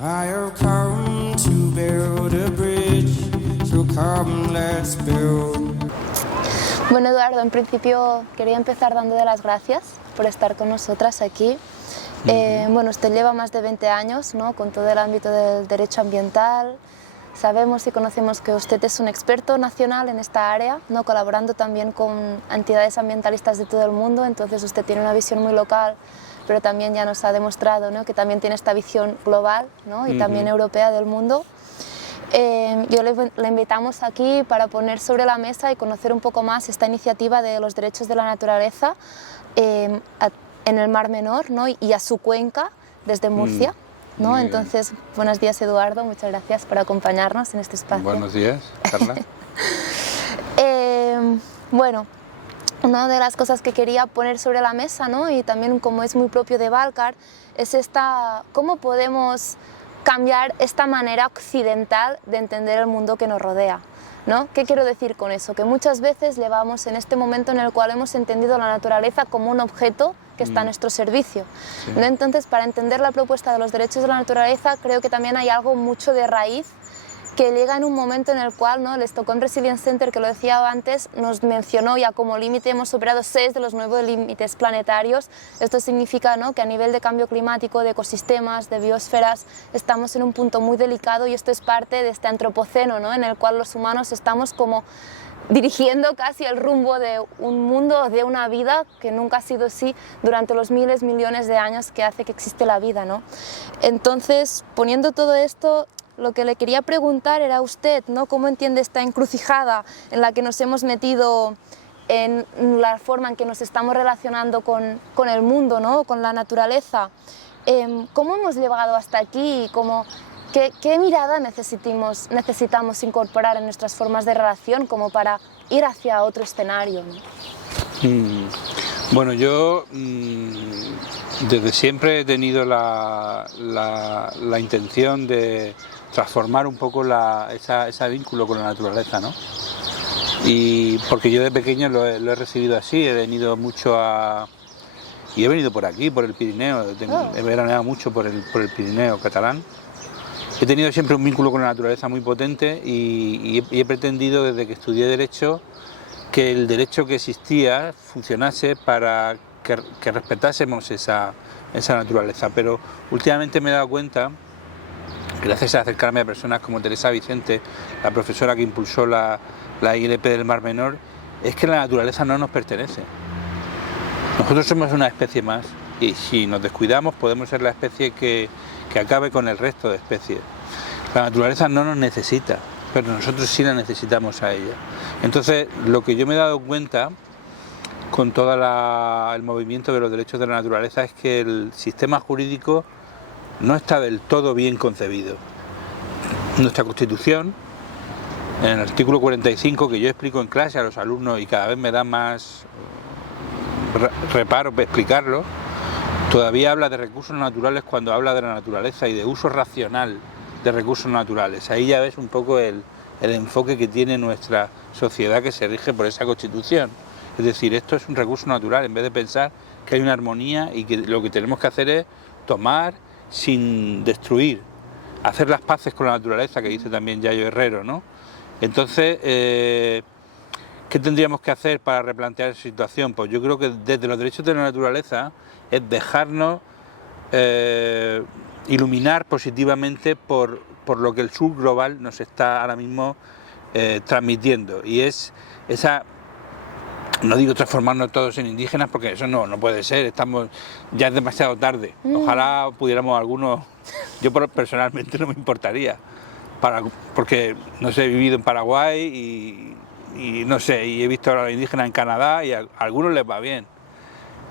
I have come to build a bridge, so come let's build. Bueno, Eduardo, en principio quería empezar dándote las gracias por estar con nosotras aquí. Bueno, usted lleva más de 20 años, ¿no?, con todo el ámbito del derecho ambiental. Sabemos y conocemos que usted es un experto nacional en esta área, ¿no?, colaborando también con entidades ambientalistas de todo el mundo. Entonces usted tiene una visión muy local, pero también ya nos ha demostrado, ¿no?, que también tiene esta visión global, ¿no?, y también europea del mundo. Le invitamos aquí para poner sobre la mesa y conocer un poco más esta iniciativa de los derechos de la naturaleza en el Mar Menor, ¿no?, y a su cuenca desde Murcia. ¿No? Entonces, buenos días, Eduardo, muchas gracias por acompañarnos en este espacio. Buenos días, Carla. Bueno, una de las cosas que quería poner sobre la mesa, ¿no?, y también como es muy propio de Balcar, es cómo podemos cambiar esta manera occidental de entender el mundo que nos rodea, ¿no? ¿Qué quiero decir con eso? Que muchas veces llevamos en este momento en el cual hemos entendido la naturaleza como un objeto que está a nuestro servicio. Sí. ¿No? Entonces, para entender la propuesta de los derechos de la naturaleza, creo que también hay algo mucho de raíz que llega en un momento en el cual, ¿no?, el Stockholm Resilience Center, que lo decía antes, nos mencionó ya como límite, hemos superado 6 de los 9 límites planetarios. Esto significa, ¿no?, que a nivel de cambio climático, de ecosistemas, de biosferas, estamos en un punto muy delicado, y esto es parte de este antropoceno, ¿no?, en el cual los humanos estamos como dirigiendo casi el rumbo de un mundo, de una vida que nunca ha sido así durante los miles, millones de años que hace que existe la vida, ¿no? Entonces, poniendo todo esto, lo que le quería preguntar era a usted, ¿no?, cómo entiende esta encrucijada en la que nos hemos metido en la forma en que nos estamos relacionando con el mundo, ¿no?, con la naturaleza. ¿Cómo hemos llegado hasta aquí? ¿Qué mirada necesitamos incorporar en nuestras formas de relación como para ir hacia otro escenario, ¿no? Bueno, yo desde siempre he tenido la intención de transformar un poco ese vínculo con la naturaleza, ¿no? Y porque yo de pequeño lo he recibido así, he venido mucho y he venido por aquí, por el Pirineo, he veraneado mucho por el Pirineo catalán. He tenido siempre un vínculo con la naturaleza muy potente y he pretendido desde que estudié Derecho que el derecho que existía funcionase para que respetásemos esa naturaleza. Pero últimamente me he dado cuenta, gracias a acercarme a personas como Teresa Vicente, la profesora que impulsó la ILP del Mar Menor, es que la naturaleza no nos pertenece. Nosotros somos una especie más y si nos descuidamos podemos ser la especie que acabe con el resto de especies. La naturaleza no nos necesita, pero nosotros sí la necesitamos a ella. Entonces, lo que yo me he dado cuenta con todo el movimiento de los derechos de la naturaleza es que el sistema jurídico no está del todo bien concebido. Nuestra Constitución, en el artículo 45, que yo explico en clase a los alumnos y cada vez me da más reparo explicarlo, todavía habla de recursos naturales cuando habla de la naturaleza y de uso racional de recursos naturales. Ahí ya ves un poco el enfoque que tiene nuestra sociedad, que se rige por esa Constitución. Es decir, esto es un recurso natural, en vez de pensar que hay una armonía y que lo que tenemos que hacer es tomar sin destruir, hacer las paces con la naturaleza, que dice también Yayo Herrero, ¿no? Entonces, ¿qué tendríamos que hacer para replantear esa situación? Pues yo creo que desde los derechos de la naturaleza es dejarnos iluminar positivamente por lo que el sur global nos está ahora mismo transmitiendo, y es esa, no digo transformarnos todos en indígenas porque eso no puede ser, ya es demasiado tarde. Ojalá pudiéramos algunos, yo personalmente no me importaría, porque no sé, he vivido en Paraguay y no sé, y he visto a los indígenas en Canadá y a algunos les va bien,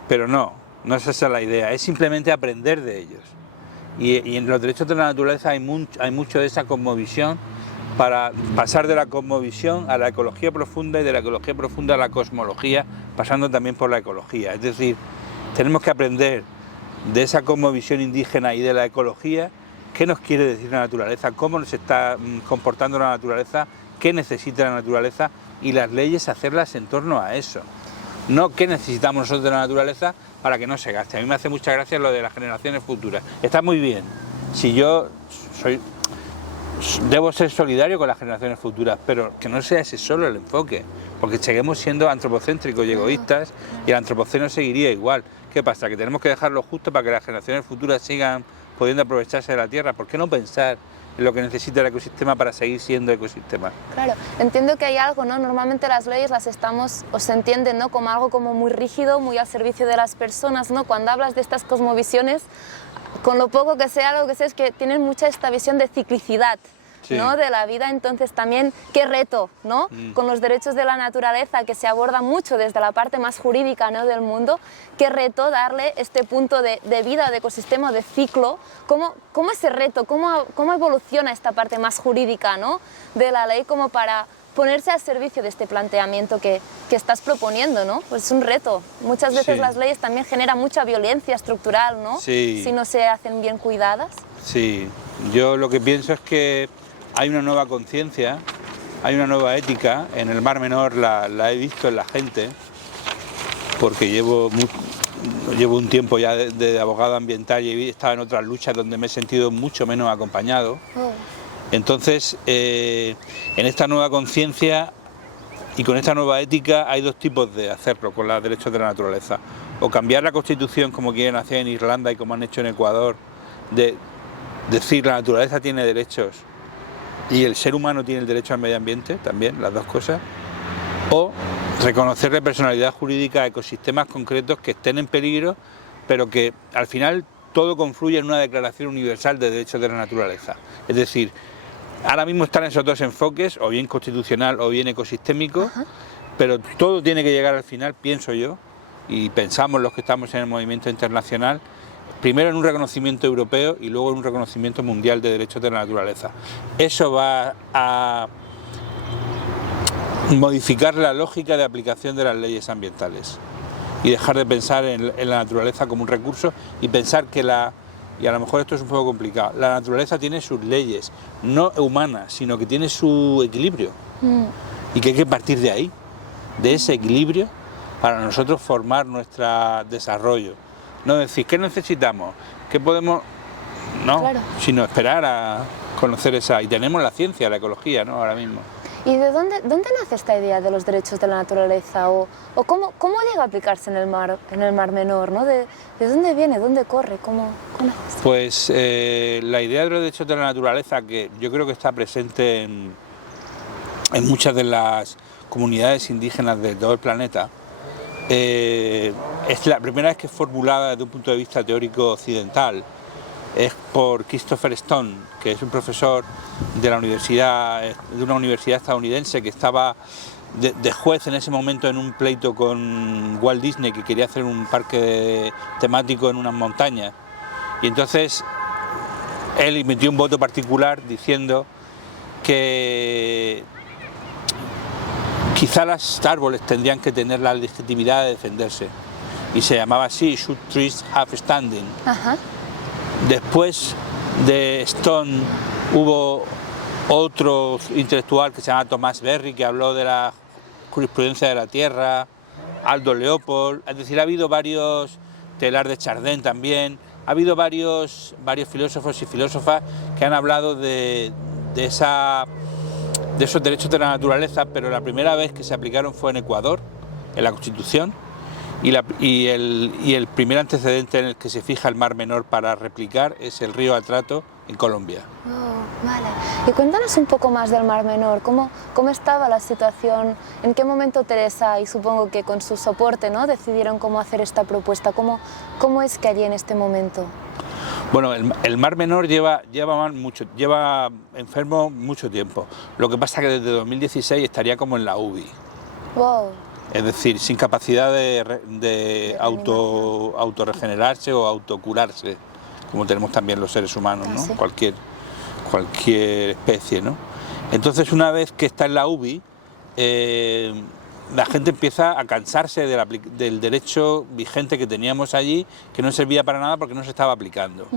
pero no es esa la idea, es simplemente aprender de ellos. Y en los derechos de la naturaleza hay mucho de esa cosmovisión, para pasar de la cosmovisión a la ecología profunda y de la ecología profunda a la cosmología, pasando también por la ecología. Es decir, tenemos que aprender de esa cosmovisión indígena y de la ecología, qué nos quiere decir la naturaleza, cómo nos está comportando la naturaleza, qué necesita la naturaleza y las leyes hacerlas en torno a eso. No qué necesitamos nosotros de la naturaleza para que no se gaste. A mí me hace mucha gracia lo de las generaciones futuras. Está muy bien, si yo debo ser solidario con las generaciones futuras, pero que no sea ese solo el enfoque, porque seguimos siendo antropocéntricos y egoístas y el antropoceno seguiría igual. ¿Qué pasa? Que tenemos que dejarlo justo para que las generaciones futuras sigan pudiendo aprovecharse de la Tierra. ¿Por qué no pensar en lo que necesita el ecosistema para seguir siendo ecosistema? Claro, entiendo que hay algo, ¿no? Normalmente las leyes las estamos, o se entienden, ¿no? Como algo como muy rígido, muy al servicio de las personas, ¿no? Cuando hablas de estas cosmovisiones, con lo poco que sea, lo que sé es que tienen mucha esta visión de ciclicidad, Sí. ¿no? De la vida. Entonces también qué reto, ¿no? Con los derechos de la naturaleza, que se aborda mucho desde la parte más jurídica, ¿no? Del mundo, qué reto darle este punto de vida, de ecosistema, de ciclo. ¿Cómo ese reto, cómo evoluciona esta parte más jurídica, ¿no? De la ley, como para ponerse al servicio de este planteamiento que estás proponiendo, ¿no? Pues es un reto. Muchas veces Sí. las leyes también generan mucha violencia estructural, ¿no? Sí. Si no se hacen bien cuidadas. Sí, yo lo que pienso es que hay una nueva conciencia, hay una nueva ética. En el Mar Menor la he visto en la gente, porque llevo un tiempo ya de abogado ambiental y he estado en otras luchas donde me he sentido mucho menos acompañado. Oh. Entonces, en esta nueva conciencia y con esta nueva ética hay dos tipos de hacerlo con los derechos de la naturaleza. O cambiar la Constitución como quieren hacer en Irlanda y como han hecho en Ecuador, de decir la naturaleza tiene derechos y el ser humano tiene el derecho al medio ambiente, también, las dos cosas. O reconocerle personalidad jurídica a ecosistemas concretos que estén en peligro, pero que al final todo confluye en una declaración universal de derechos de la naturaleza. Es decir, ahora mismo están esos dos enfoques, o bien constitucional o bien ecosistémico, pero todo tiene que llegar al final, pienso yo, y pensamos los que estamos en el movimiento internacional, primero en un reconocimiento europeo y luego en un reconocimiento mundial de derechos de la naturaleza. Eso va a modificar la lógica de aplicación de las leyes ambientales y dejar de pensar en la naturaleza como un recurso y pensar que y a lo mejor esto es un poco complicado, la naturaleza tiene sus leyes, no humanas, sino que tiene su equilibrio y que hay que partir de ahí, de ese equilibrio, para nosotros formar nuestro desarrollo. No decir, ¿qué necesitamos? ¿Qué podemos...? No, Claro. sino esperar a conocer esa... Y tenemos la ciencia, la ecología, ¿no? Ahora mismo. ¿Y de dónde nace esta idea de los derechos de la naturaleza? ¿O cómo llega a aplicarse en el Mar Menor, ¿no? ¿De dónde viene? ¿Dónde corre? ¿Cómo nace? Pues la idea de los derechos de la naturaleza, que yo creo que está presente en muchas de las comunidades indígenas de todo el planeta, es la primera vez que es formulada desde un punto de vista teórico occidental. Es por Christopher Stone, que es un profesor de una universidad estadounidense que estaba de juez en ese momento en un pleito con Walt Disney, que quería hacer un parque temático en unas montañas. Y entonces él emitió un voto particular diciendo que quizá los árboles tendrían que tener la legitimidad de defenderse. Y se llamaba así, Should Trees Have Standing. Ajá. Después de Stone hubo otro intelectual que se llama Thomas Berry, que habló de la jurisprudencia de la tierra, Aldo Leopold, es decir, ha habido varios, Teilhard de Chardin también, ha habido varios filósofos y filósofas que han hablado de esos derechos de la naturaleza, pero la primera vez que se aplicaron fue en Ecuador, en la Constitución, y el primer antecedente en el que se fija el Mar Menor para replicar es el río Atrato en Colombia. Oh, vale. Y cuéntanos un poco más del Mar Menor. ¿Cómo estaba la situación? ¿En qué momento Teresa, y supongo que con su soporte, ¿no?, decidieron cómo hacer esta propuesta? ¿Cómo es que allí en este momento? Bueno, el Mar Menor lleva enfermo mucho tiempo. Lo que pasa es que desde 2016 estaría como en la UBI. Wow. Es decir, sin capacidad de autorregenerarse o autocurarse, como tenemos también los seres humanos, ¿no? Sí. Cualquier especie, ¿no? Entonces, una vez que está en la UBI, la gente empieza a cansarse del derecho vigente que teníamos allí, que no servía para nada porque no se estaba aplicando.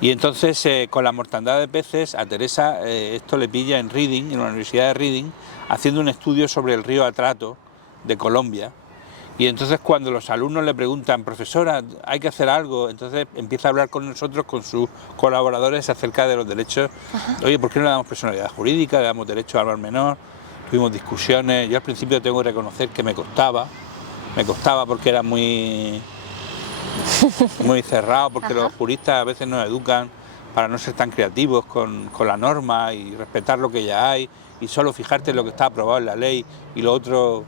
Y entonces, con la mortandad de peces, a Teresa esto le pilla en Reading, en la Universidad de Reading, haciendo un estudio sobre el río Atrato de Colombia, Y entonces cuando los alumnos le preguntan, profesora, hay que hacer algo, entonces empieza a hablar con nosotros, con sus colaboradores acerca de los derechos. Oye, ¿por qué no le damos personalidad jurídica, le damos derecho al mar menor? Tuvimos discusiones, yo al principio tengo que reconocer que me costaba porque era muy cerrado, porque los juristas a veces nos educan para no ser tan creativos con la norma y respetar lo que ya hay y solo fijarte en lo que está aprobado en la ley y lo otro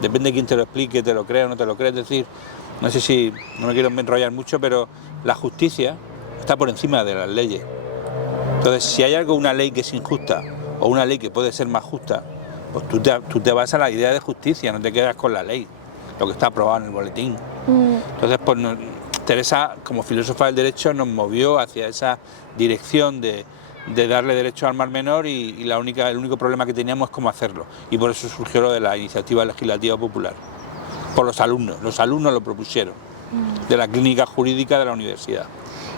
depende de quién te lo explique, te lo crees o no te lo crees. Es decir, no sé si, no me quiero enrollar mucho, pero la justicia está por encima de las leyes. Entonces, si hay una ley que es injusta o una ley que puede ser más justa, pues tú te vas a la idea de justicia, no te quedas con la ley, lo que está aprobado en el boletín. Entonces, pues Teresa, como filósofa del derecho, nos movió hacia esa dirección de darle derecho al mar menor y el único problema que teníamos es cómo hacerlo. Y por eso surgió lo de la iniciativa legislativa popular, por los alumnos lo propusieron, de la clínica jurídica de la universidad.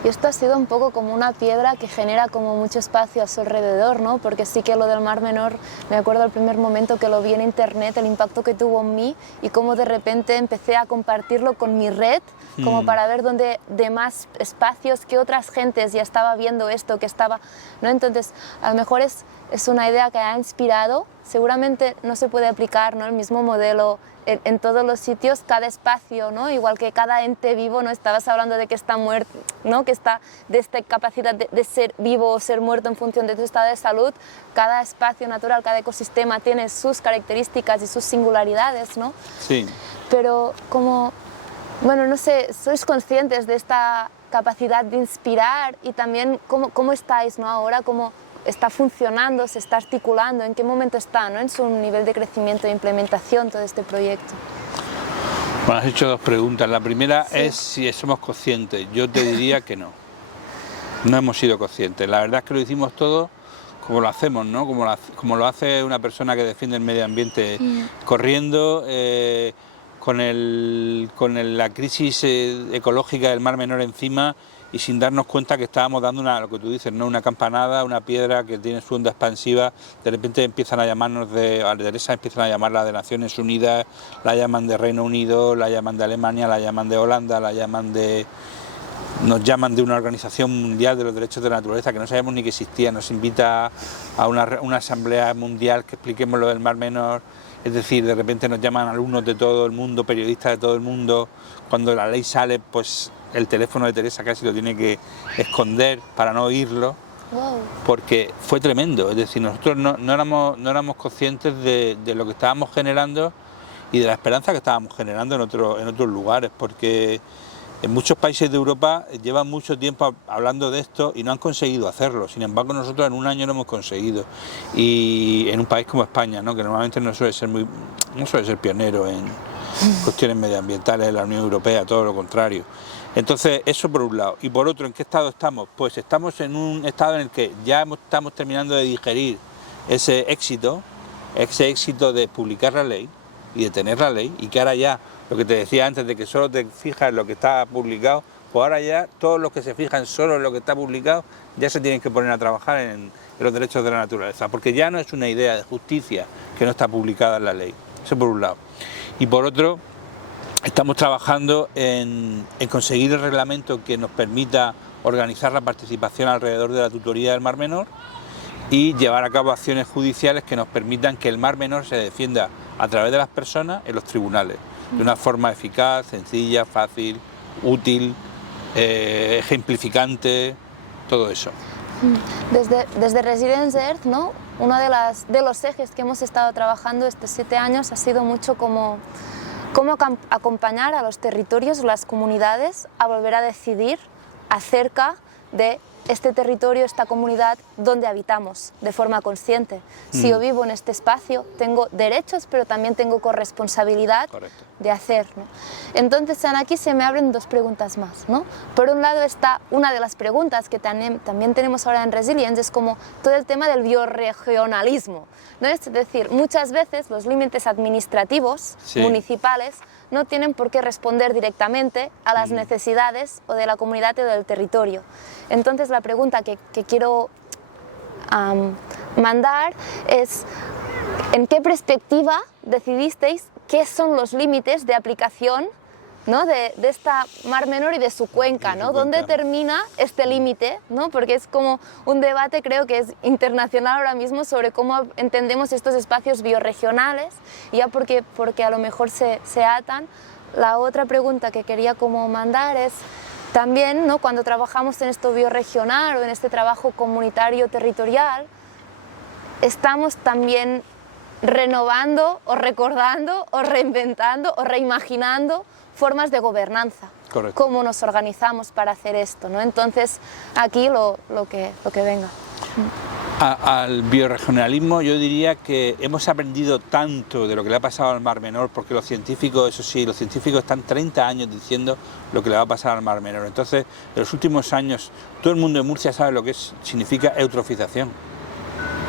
Y esto ha sido un poco como una piedra que genera como mucho espacio a su alrededor, ¿no? Porque sí que lo del Mar Menor, me acuerdo el primer momento que lo vi en internet, el impacto que tuvo en mí y cómo de repente empecé a compartirlo con mi red, como para ver dónde de más espacios, qué otras gentes ya estaba viendo esto, que estaba, ¿no? Entonces, a lo mejor es una idea que ha inspirado, seguramente no se puede aplicar, ¿no?, el mismo modelo en todos los sitios, cada espacio, ¿no?, igual que cada ente vivo, ¿no?, estabas hablando de que está muerto, ¿no?, que está de esta capacidad de ser vivo o ser muerto en función de tu estado de salud. Cada espacio natural, cada ecosistema tiene sus características y sus singularidades, ¿no? Sí. Pero como, bueno, no sé, ¿sois conscientes de esta capacidad de inspirar? Y también, ¿cómo estáis, ¿no?, ahora? ¿Cómo está funcionando, se está articulando? ¿En qué momento está, ¿no?, en su nivel de crecimiento e implementación todo este proyecto? Bueno, has hecho dos preguntas. La primera es si somos conscientes. Yo te diría que no. No hemos sido conscientes. La verdad es que lo hicimos todo como lo hacemos, ¿no? Como lo hace una persona que defiende el medio ambiente, corriendo con la crisis ecológica del Mar Menor encima y sin darnos cuenta que estábamos dando lo que tú dices, ¿no?, una campanada, una piedra que tiene su onda expansiva. De repente empiezan a llamarnos a Teresa, empiezan a llamarla de Naciones Unidas, la llaman de Reino Unido, la llaman de Alemania, la llaman de Holanda, nos llaman de una organización mundial de los derechos de la naturaleza que no sabemos ni que existía, nos invita a una asamblea mundial que expliquemos lo del Mar Menor. Es decir, de repente nos llaman alumnos de todo el mundo, periodistas de todo el mundo. Cuando la ley sale, pues el teléfono de Teresa casi lo tiene que esconder para no oírlo, porque fue tremendo. Es decir, nosotros no éramos conscientes de lo que estábamos generando y de la esperanza que estábamos generando en otros lugares, porque en muchos países de Europa llevan mucho tiempo hablando de esto y no han conseguido hacerlo. Sin embargo, nosotros en un año lo hemos conseguido. Y en un país como España, ¿no?, que normalmente no suele ser pionero en cuestiones medioambientales de la Unión Europea, todo lo contrario. Entonces, eso por un lado. Y por otro, ¿en qué estado estamos? Pues estamos en un estado en el que ya estamos terminando de digerir ese éxito de publicar la ley y de tener la ley, y que ahora ya, lo que te decía antes de que solo te fijas en lo que está publicado, pues ahora ya todos los que se fijan solo en lo que está publicado ya se tienen que poner a trabajar en los derechos de la naturaleza, porque ya no es una idea de justicia que no está publicada en la ley. Eso por un lado. Y por otro, estamos trabajando en conseguir el reglamento que nos permita organizar la participación alrededor de la tutoría del Mar Menor y llevar a cabo acciones judiciales que nos permitan que el Mar Menor se defienda a través de las personas en los tribunales, de una forma eficaz, sencilla, fácil, útil, ejemplificante, todo eso. Desde Resilience Earth, ¿no?, uno de los ejes que hemos estado trabajando estos 7 años ha sido mucho cómo acompañar a los territorios, las comunidades, a volver a decidir acerca de este territorio, esta comunidad donde habitamos de forma consciente. Si yo vivo en este espacio, tengo derechos, pero también tengo corresponsabilidad de hacer, ¿no? Entonces, aquí se me abren dos preguntas más, ¿no? Por un lado está una de las preguntas que también tenemos ahora en Resilience, es como todo el tema del bioregionalismo, ¿no? Es decir, muchas veces los límites administrativos municipales no tienen por qué responder directamente a las necesidades o de la comunidad o del territorio. Entonces, la pregunta que quiero mandar es: ¿en qué perspectiva decidisteis qué son los límites de aplicación, ¿no? de esta Mar Menor y de su cuenca, ¿no? ¿Dónde termina este límite, ¿no? Porque es como un debate, creo que es internacional ahora mismo, sobre cómo entendemos estos espacios biorregionales, y ya porque a lo mejor se atan. La otra pregunta que quería como mandar es también, ¿no? Cuando trabajamos en esto biorregional o en este trabajo comunitario territorial, estamos también renovando o recordando o reinventando o reimaginando formas de gobernanza. Correcto. Cómo nos organizamos para hacer esto, ¿no? Entonces, aquí lo que venga. Al biorregionalismo yo diría que hemos aprendido tanto de lo que le ha pasado al Mar Menor, porque los científicos, eso sí, los científicos están 30 años diciendo lo que le va a pasar al Mar Menor. Entonces, en los últimos años, todo el mundo de Murcia sabe lo que significa eutrofización.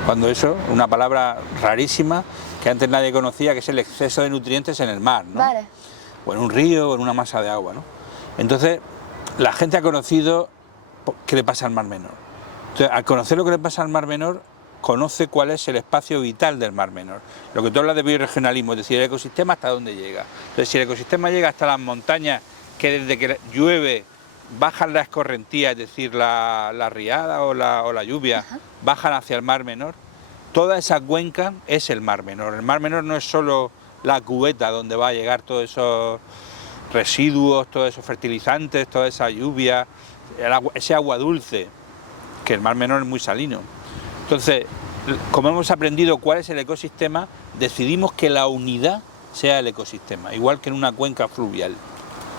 Cuando eso, una palabra rarísima, que antes nadie conocía, que es el exceso de nutrientes en el mar, ¿no? Vale. O en un río o en una masa de agua, ¿no? Entonces, la gente ha conocido qué le pasa al Mar Menor. Entonces, al conocer lo que le pasa al Mar Menor, conoce cuál es el espacio vital del Mar Menor. Lo que tú hablas de biorregionalismo, es decir, el ecosistema hasta dónde llega. Entonces, si el ecosistema llega hasta las montañas, que desde que llueve bajan la escorrentía, es decir, la riada o la lluvia, Ajá, bajan hacia el Mar Menor, toda esa cuenca es el Mar Menor. El Mar Menor no es solo la cubeta donde va a llegar todos esos residuos, todos esos fertilizantes, toda esa lluvia, ese agua dulce, que el Mar Menor es muy salino. Entonces, como hemos aprendido cuál es el ecosistema, decidimos que la unidad sea el ecosistema, igual que en una cuenca fluvial.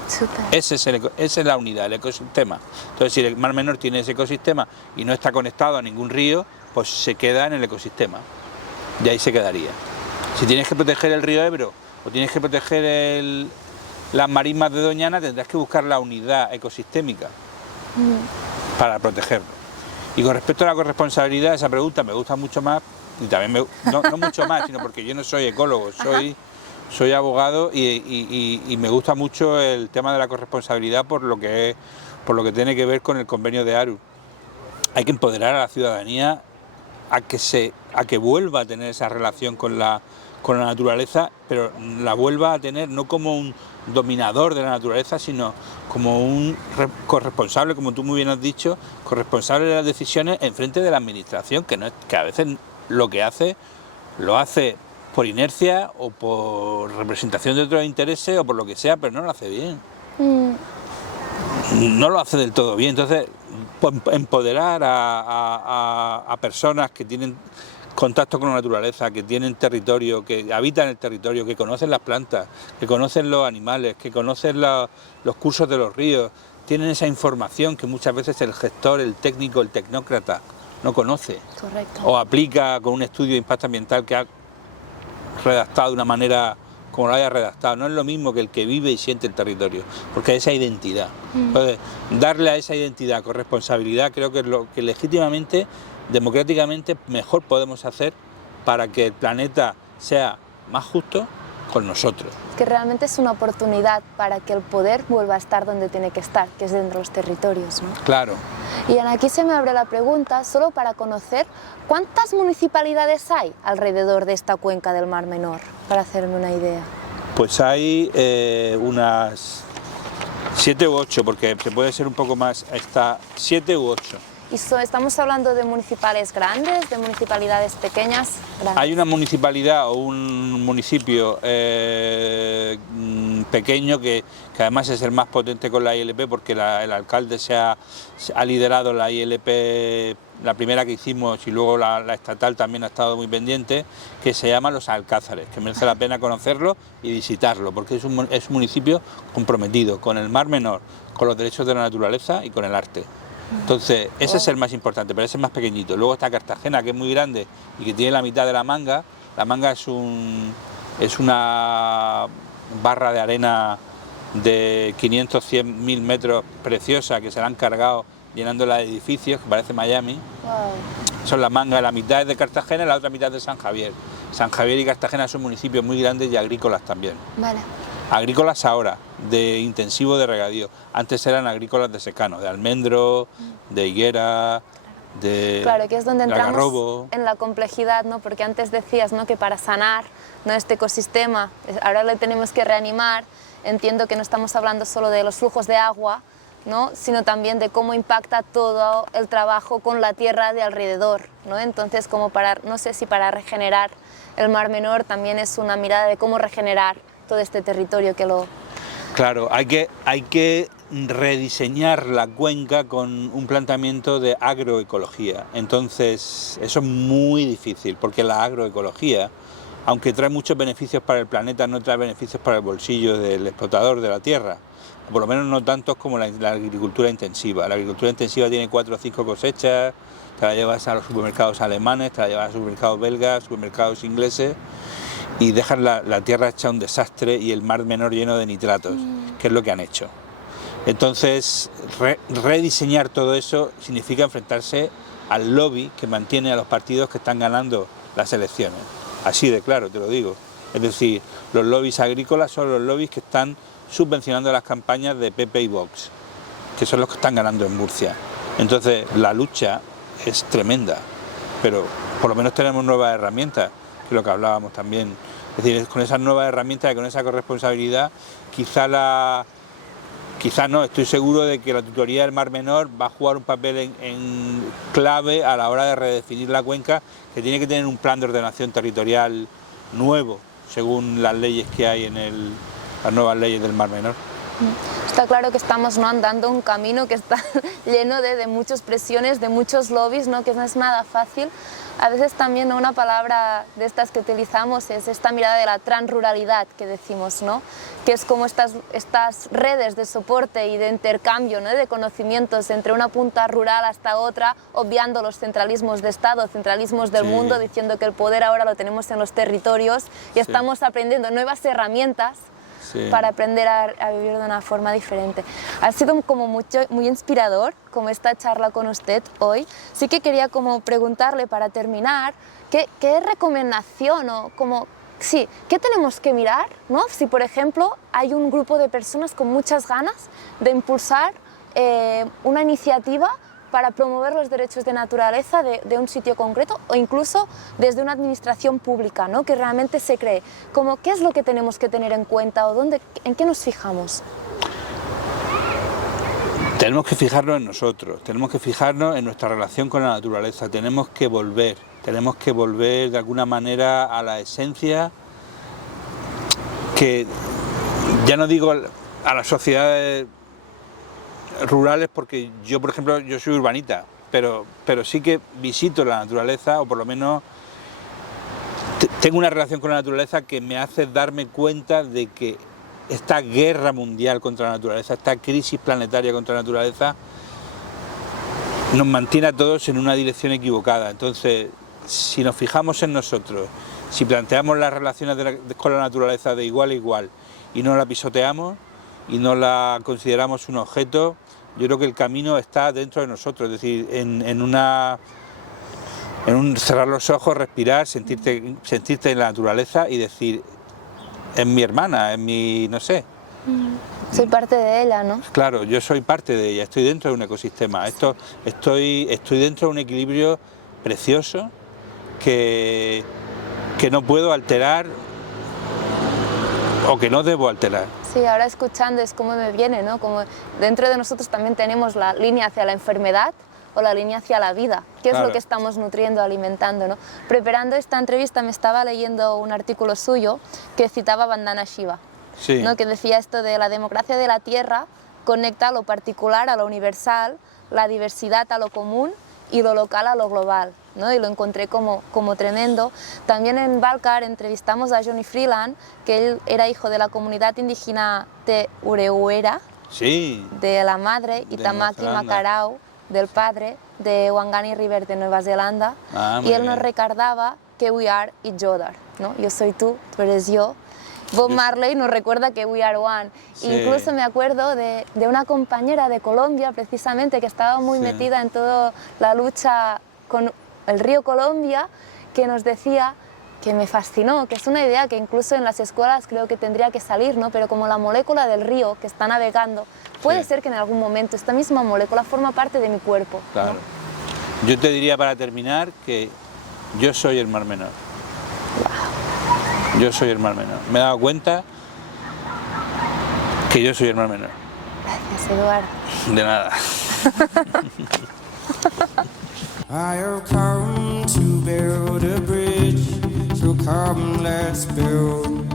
súper. Esa es la unidad, el ecosistema. Entonces, si el Mar Menor tiene ese ecosistema y no está conectado a ningún río, pues se queda en el ecosistema. Y ahí se quedaría. Si tienes que proteger el río Ebro o tienes que proteger las marismas de Doñana, tendrás que buscar la unidad ecosistémica para protegerlo. Y con respecto a la corresponsabilidad, esa pregunta me gusta mucho más, y también no mucho más, sino porque yo no soy ecólogo, soy abogado y me gusta mucho el tema de la corresponsabilidad por lo que tiene que ver con el convenio de Aarhus. Hay que empoderar a la ciudadanía a que vuelva a tener esa relación con la naturaleza, pero la vuelva a tener no como un dominador de la naturaleza, sino como un corresponsable, como tú muy bien has dicho, corresponsable de las decisiones en frente de la administración, que a veces lo que hace, lo hace por inercia o por representación de otros intereses o por lo que sea, pero no lo hace bien. No lo hace del todo bien. Entonces, pues, empoderar a personas que tienen contacto con la naturaleza, que tienen territorio, que habitan el territorio, que conocen las plantas, que conocen los animales, que conocen los cursos de los ríos, tienen esa información que muchas veces el gestor, el técnico, el tecnócrata no conoce. Correcto. O aplica con un estudio de impacto ambiental que ha redactado de una manera como lo haya redactado. No es lo mismo que el que vive y siente el territorio, porque hay esa identidad. Entonces, darle a esa identidad con responsabilidad creo que es lo que legítimamente, democráticamente, mejor podemos hacer para que el planeta sea más justo con nosotros. Que realmente es una oportunidad para que el poder vuelva a estar donde tiene que estar, que es dentro de los territorios, ¿no? Claro. Y aquí se me abre la pregunta, solo para conocer, ¿cuántas municipalidades hay alrededor de esta cuenca del Mar Menor? Para hacerme una idea. Pues hay unas 7 u 8, porque se puede ser un poco más, hasta 7 u 8. ¿Y estamos hablando de municipales grandes, de municipalidades pequeñas? Grandes. Hay una municipalidad o un municipio pequeño que además es el más potente con la ILP, porque el alcalde se ha liderado la ILP, la primera que hicimos, y luego la estatal también ha estado muy pendiente, que se llama Los Alcázares, que merece la pena conocerlo y visitarlo, porque es un municipio comprometido con el Mar Menor, con los derechos de la naturaleza y con el arte. Entonces, ese es el más importante, pero ese es más pequeñito. Luego está Cartagena, que es muy grande y que tiene la mitad de la Manga. La Manga es una barra de arena de 500, 100, 1000 metros preciosa, que se la han cargado llenándola de edificios, que parece Miami. Wow. Son la Manga, la mitad es de Cartagena y la otra mitad es de San Javier. San Javier y Cartagena son municipios muy grandes y agrícolas también. Vale. Agrícolas ahora, de intensivo de regadío. Antes eran agrícolas de secano, de almendro, de higuera, Claro, que es donde de entramos algarrobo. en la complejidad, ¿no? Porque antes decías, ¿no?, que para sanar, ¿no?, este ecosistema, ahora le tenemos que reanimar. Entiendo que no estamos hablando solo de los flujos de agua, ¿no?, sino también de cómo impacta todo el trabajo con la tierra de alrededor, ¿no? Entonces, como para, no sé si para regenerar el Mar Menor también es una mirada de cómo regenerar todo este territorio que lo... Claro, hay que rediseñar la cuenca con un planteamiento de agroecología. Entonces, eso es muy difícil, porque la agroecología, aunque trae muchos beneficios para el planeta, no trae beneficios para el bolsillo del explotador de la tierra. Por lo menos no tantos como la agricultura intensiva. La agricultura intensiva tiene 4 o 5 cosechas, te la llevas a los supermercados alemanes, te la llevas a los supermercados belgas, supermercados ingleses, y dejan la tierra hecha un desastre y el Mar Menor lleno de nitratos, que es lo que han hecho. Entonces, rediseñar todo eso significa enfrentarse al lobby que mantiene a los partidos que están ganando las elecciones. Así de claro, te lo digo. Es decir, los lobbies agrícolas son los lobbies que están subvencionando las campañas de PP y Vox, que son los que están ganando en Murcia. Entonces, la lucha es tremenda, pero por lo menos tenemos nuevas herramientas, que es lo que hablábamos también. Es decir, con esas nuevas herramientas y con esa corresponsabilidad, quizá no, estoy seguro de que la tutoría del Mar Menor va a jugar un papel en clave a la hora de redefinir la cuenca, que tiene que tener un plan de ordenación territorial nuevo, según las leyes que hay en las nuevas leyes del Mar Menor. Está claro que estamos, ¿no?, andando un camino que está lleno de muchas presiones, de muchos lobbies, ¿no?, que no es nada fácil. A veces también, ¿no?, una palabra de estas que utilizamos es esta mirada de la transruralidad que decimos, ¿no?, que es como estas redes de soporte y de intercambio, ¿no?, de conocimientos entre una punta rural hasta otra, obviando los centralismos de Estado, centralismos del mundo, diciendo que el poder ahora lo tenemos en los territorios y estamos aprendiendo nuevas herramientas para aprender a vivir de una forma diferente. Ha sido como muy inspirador como esta charla con usted hoy. Sí que quería como preguntarle para terminar, ¿qué recomendación o qué tenemos que mirar, ¿no?, si por ejemplo hay un grupo de personas con muchas ganas de impulsar una iniciativa para promover los derechos de naturaleza de un sitio concreto o incluso desde una administración pública, ¿no?, que realmente se cree? ¿Qué es lo que tenemos que tener en cuenta o en qué nos fijamos? Tenemos que fijarnos en nosotros, tenemos que fijarnos en nuestra relación con la naturaleza, tenemos que volver de alguna manera a la esencia, que ya no digo a las sociedades rurales, porque yo, por ejemplo, yo soy urbanita, pero sí que visito la naturaleza, o por lo menos tengo una relación con la naturaleza que me hace darme cuenta de que esta guerra mundial contra la naturaleza, esta crisis planetaria contra la naturaleza, nos mantiene a todos en una dirección equivocada. Entonces, si nos fijamos en nosotros, si planteamos las relaciones con la naturaleza de igual a igual y no la pisoteamos y no la consideramos un objeto, yo creo que el camino está dentro de nosotros, es decir, en un cerrar los ojos, respirar, sentirte en la naturaleza y decir, es mi hermana, es mi, no sé. Soy parte de ella, ¿no? Claro, yo soy parte de ella, estoy dentro de un ecosistema, estoy dentro de un equilibrio precioso que no puedo alterar o que no debo alterar. Sí, ahora escuchando es como me viene, ¿no? Como dentro de nosotros también tenemos la línea hacia la enfermedad o la línea hacia la vida, que es lo que estamos nutriendo, alimentando, ¿no? Preparando esta entrevista me estaba leyendo un artículo suyo que citaba Vandana Shiva, ¿no?, que decía esto de la democracia de la tierra conecta lo particular a lo universal, la diversidad a lo común y lo local a lo global, ¿no? Y lo encontré como tremendo. También en Balcar entrevistamos a Johnny Freeland, que él era hijo de la comunidad indígena de Ureuera, de la madre, y Tamaki Makarau, del padre, de Wangani River de Nueva Zelanda, y él nos recordaba que we are each other, ¿no? Yo soy tú eres yo. Bob Marley nos recuerda que we are one. Incluso me acuerdo de una compañera de Colombia, precisamente, que estaba muy metida en toda la lucha con el río Colombia, que nos decía, que me fascinó, que es una idea que incluso en las escuelas creo que tendría que salir, ¿no? Pero como la molécula del río que está navegando, puede ser que en algún momento esta misma molécula forma parte de mi cuerpo, claro. ¿no? Yo te diría para terminar que yo soy el Mar Menor. Yo soy el Mar Menor. Me he dado cuenta que yo soy el Mar Menor. Gracias, Eduardo. De nada. I have come to build a bridge, so come let's build